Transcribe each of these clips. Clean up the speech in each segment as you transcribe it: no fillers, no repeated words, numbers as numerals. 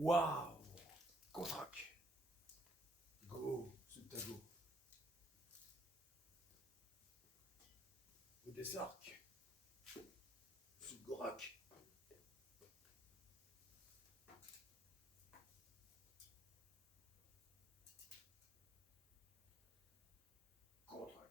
Waouh! Contrac! Go, Sultago. Odessark. Sulgorak. Contrac.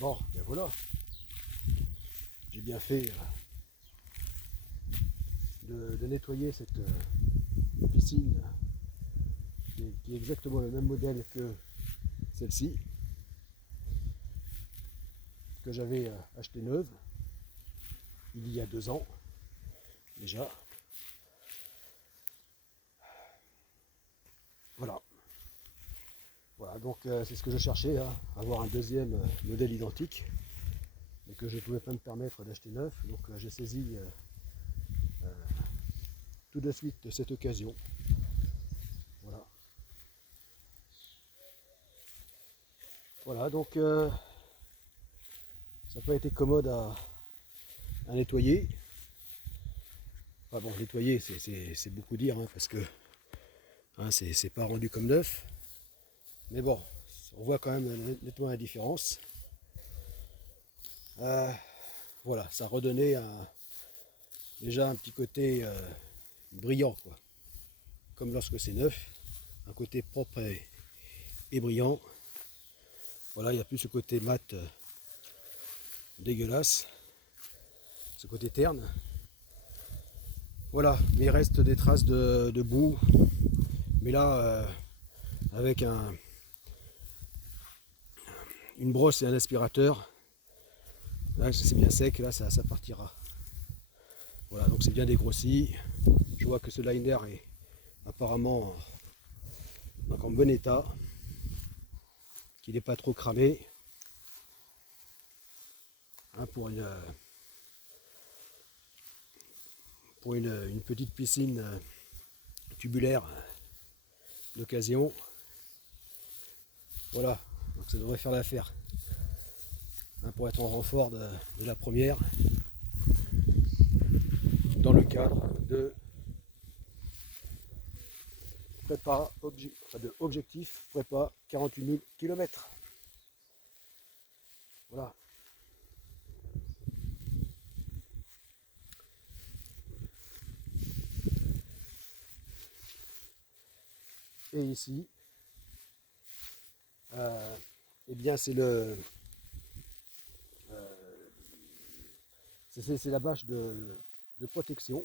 Bon, ben voilà. J'ai bien fait de nettoyer cette piscine qui est exactement le même modèle que celle-ci, que j'avais acheté neuve il y a 2 ans déjà. Voilà. Voilà, donc c'est ce que je cherchais, hein, avoir un deuxième modèle identique, mais que je ne pouvais pas me permettre d'acheter neuf. Donc j'ai saisi tout de suite cette occasion. Voilà. Voilà, donc ça n'a pas été commode à nettoyer. Enfin bon, nettoyer, c'est beaucoup dire, hein, parce que hein, c'est pas rendu comme neuf. Mais bon, on voit quand même nettement la différence. Voilà, ça redonnait déjà un petit côté brillant, quoi. Comme lorsque c'est neuf, un côté propre et brillant. Voilà, il n'y a plus ce côté mat dégueulasse, ce côté terne. Voilà, mais il reste des traces de boue. Mais là, avec une brosse et un aspirateur, là c'est bien sec, là ça partira. Voilà, donc c'est bien dégrossi. Je vois que ce liner est apparemment donc en bon état, qu'il n'est pas trop cramé. Hein, pour une petite piscine tubulaire d'occasion. Voilà, donc ça devrait faire l'affaire. Hein, pour être en renfort de la première, dans le cadre de prépa de objectif prépa 48 000 km. Voilà. Et ici, eh bien c'est c'est la bâche de protection,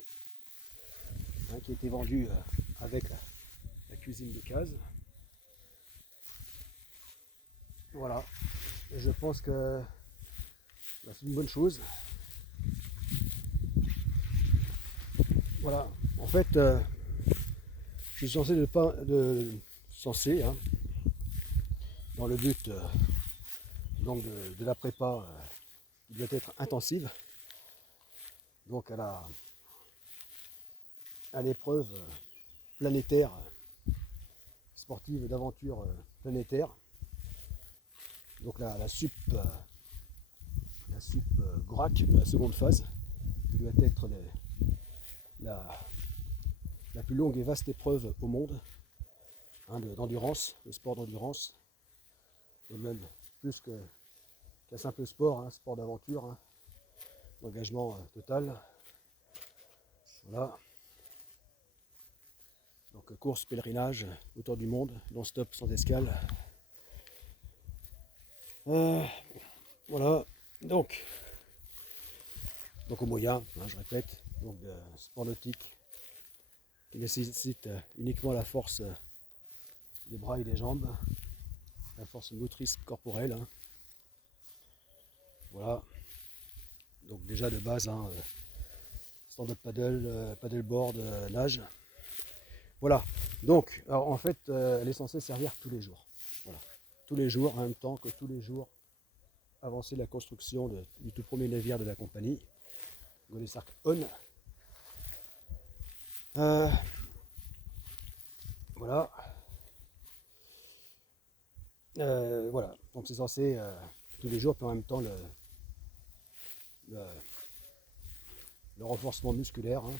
hein, qui a été vendue avec la cuisine de case. Voilà, et je pense que bah, c'est une bonne chose. Voilà, en fait, je suis censé hein, dans le but donc de la prépa qui doit être intensive, donc à l'épreuve planétaire, sportive d'aventure planétaire. donc la sup Gorak de la seconde phase, qui doit être la plus longue et vaste épreuve au monde, hein, d'endurance, de sport d'endurance, et même plus qu'un simple sport, hein, sport d'aventure, hein, engagement total. Voilà. Donc course, pèlerinage, autour du monde, non-stop, sans escale. Voilà. Donc au moyen, hein, je répète, donc sport nautique qui nécessite uniquement la force des bras et des jambes, la force motrice corporelle. Hein. Voilà. Donc déjà de base, hein, stand-up paddle, paddleboard, nage. Voilà. Donc, alors, en fait, elle est censée servir tous les jours. Voilà. Tous les jours, en même temps que tous les jours, avancer la construction du tout premier navire de la compagnie, Godesark On. Voilà. Voilà. Donc c'est censé tous les jours, puis en même temps le renforcement musculaire, hein,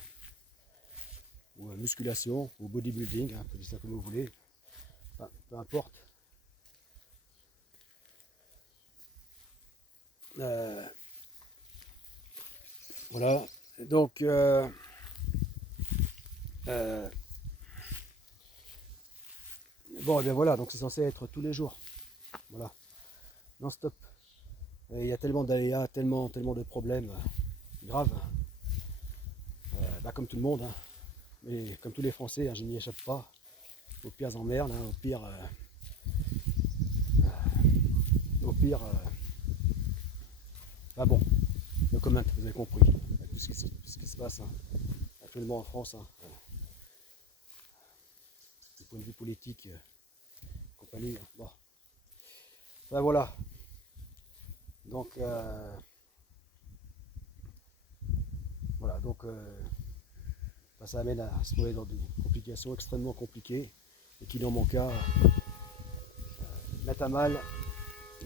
ou musculation, ou bodybuilding, hein, appelez ça comme vous voulez, enfin, peu importe. Voilà, donc bon, et bien voilà, donc c'est censé être tous les jours, voilà, non-stop. Il y a tellement d'aléas, tellement de problèmes graves, comme tout le monde, hein, mais comme tous les Français, hein, je n'y échappe pas, aux pires emmerdes, hein, au pire, bon, le commun, vous avez compris, tout ce qui se passe, hein, actuellement en France, hein, du point de vue politique, compagnie, hein, bon. Ben voilà, donc voilà, donc ça amène à se trouver dans des complications extrêmement compliquées et qui dans mon cas mettent à mal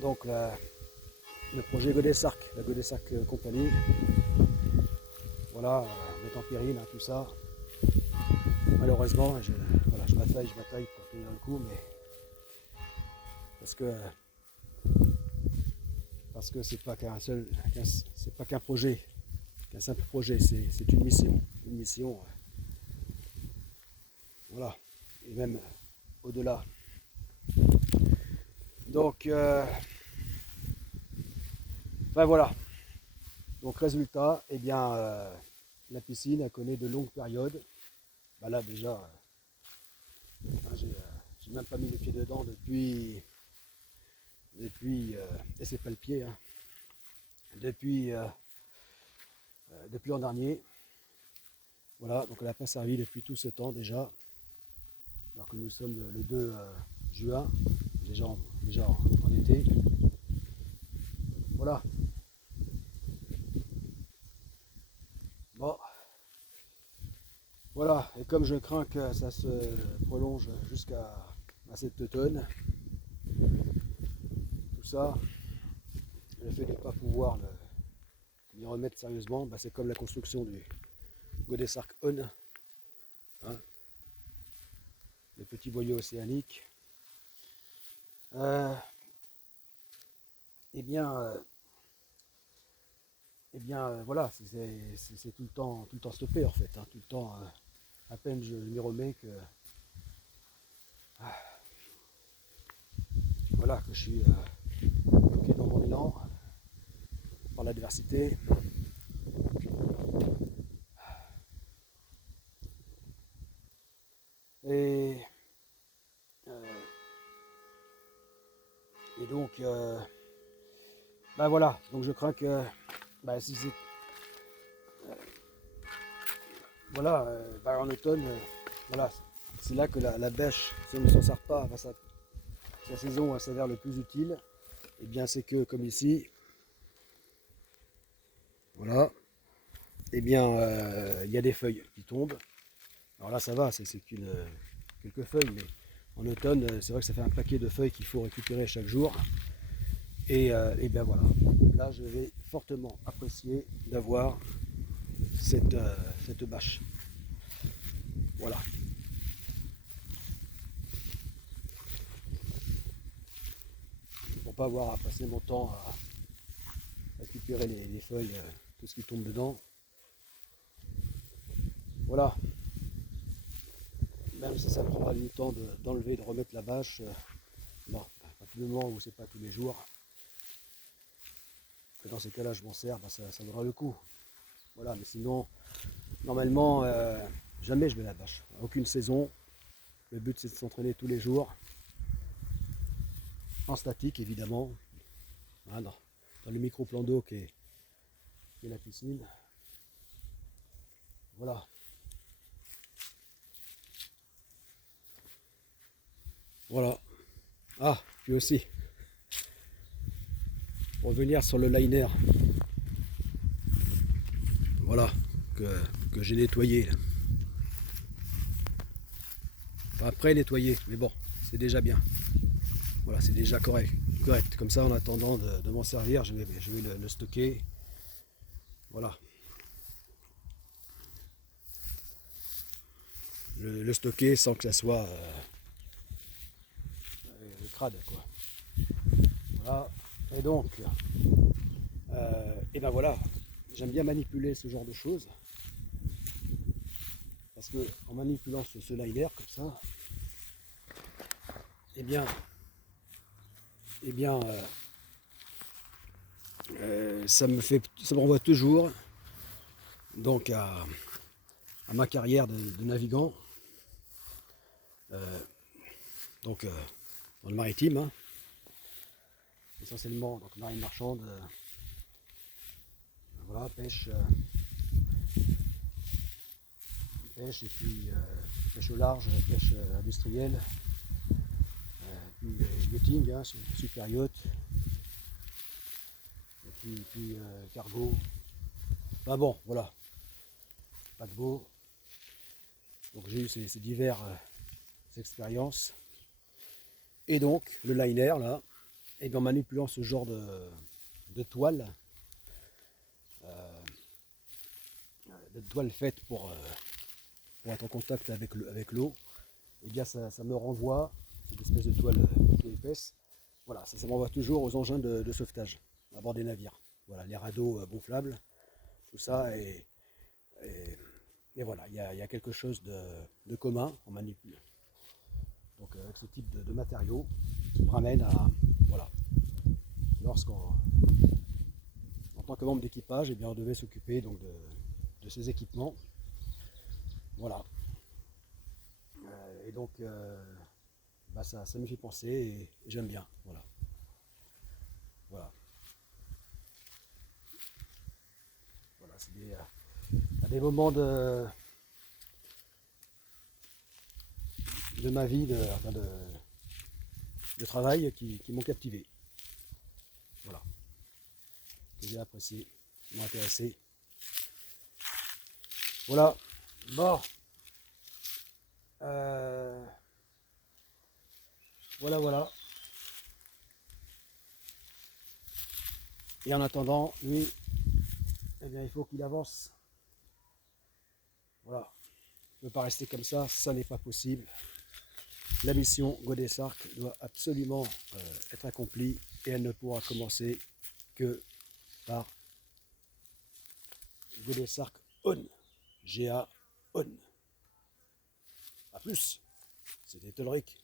donc le projet Godesark, la Godesark Company. Voilà, mettre en péril, hein, tout ça. Malheureusement, je bataille pour tenir le coup, mais parce que c'est pas c'est pas qu'un projet, qu'un simple projet, c'est une mission, voilà, et même au-delà. Donc, voilà. Donc résultat, eh bien, la piscine a connu de longues périodes. Là déjà, j'ai même pas mis les pieds dedans depuis et c'est pas le pied, hein, depuis l'an dernier. Voilà, donc elle n'a pas servi depuis tout ce temps déjà, alors que nous sommes le 2 juin, déjà en été. Voilà. Bon. Voilà, et comme je crains que ça se prolonge jusqu'à cet automne, tout ça, le fait de ne pas pouvoir m'y remettre sérieusement, c'est comme la construction du Godesark On, hein, le petit boyau océanique. Eh bien, voilà, c'est tout le temps stoppé en fait, hein, tout le temps, à peine je m'y remets que voilà, que je suis bloqué dans mon élan par l'adversité. Et donc, voilà, donc je crains que si c'est voilà, en automne, voilà, c'est là que la bêche, si on ne s'en sert pas, sa saison s'avère le plus utile. Et bien c'est que comme ici, voilà, et bien il y a des feuilles qui tombent. Alors là ça va, c'est quelques feuilles, mais en automne c'est vrai que ça fait un paquet de feuilles qu'il faut récupérer chaque jour. Et bien voilà, là je vais fortement apprécier d'avoir cette bâche. Voilà. Pour pas avoir à passer mon temps à récupérer les feuilles, tout ce qui tombe dedans. Voilà. Même si ça prendra du temps d'enlever, de remettre la bâche, bon, à partir du moment où c'est pas tous les jours, que dans ces cas-là je m'en sers, ben ça vaudra le coup. Voilà, mais sinon, normalement, jamais je mets la bâche. À aucune saison. Le but c'est de s'entraîner tous les jours. En statique évidemment. Hein, dans le micro-plan d'eau qui est la piscine. Voilà. Voilà. Ah, puis aussi, pour revenir sur le liner, voilà, que j'ai nettoyé. Là. Pas après nettoyer, mais bon, c'est déjà bien. Voilà, c'est déjà correct. Comme ça, en attendant de m'en servir, je vais le stocker. Voilà. Le stocker sans que ça soit crade, quoi. Voilà. Et donc, et ben voilà, j'aime bien manipuler ce genre de choses. Parce que en manipulant ce liner comme ça, eh bien, ça me renvoie toujours donc à ma carrière de navigant, euh, donc dans le maritime, hein, essentiellement donc marine marchande, voilà, pêche, pêche et puis pêche au large, pêche industrielle, puis yachting, hein, super yacht, et puis cargo. Enfin bon, voilà, paquebot. Donc j'ai eu ces diverses expériences. Et donc le liner là, et en manipulant ce genre de toile, de toile faite pour être en contact avec l'eau, et bien ça me renvoie, cette espèce de toile plutôt épaisse, voilà, ça me renvoie toujours aux engins de sauvetage à bord des navires. Voilà, les radeaux gonflables, tout ça, et voilà, il y a quelque chose de commun en manipule. Donc avec ce type de matériaux qui me ramène à, voilà, lorsqu'on, en tant que membre d'équipage, eh bien, on devait s'occuper donc de ces équipements. Voilà. Et donc, bah ça me fait penser et j'aime bien. Voilà. Voilà. Voilà, c'est des moments de ma vie, enfin de travail qui m'ont captivé. Voilà. Que j'ai apprécié, qui m'ont intéressé. Voilà. Bon. Voilà, voilà. Et en attendant, lui, eh bien, il faut qu'il avance. Voilà. Il ne peut pas rester comme ça n'est pas possible. La mission Godet-Sarc doit absolument être accomplie et elle ne pourra commencer que par Godet-Sarc On. GA On. A plus, c'était Ulrich.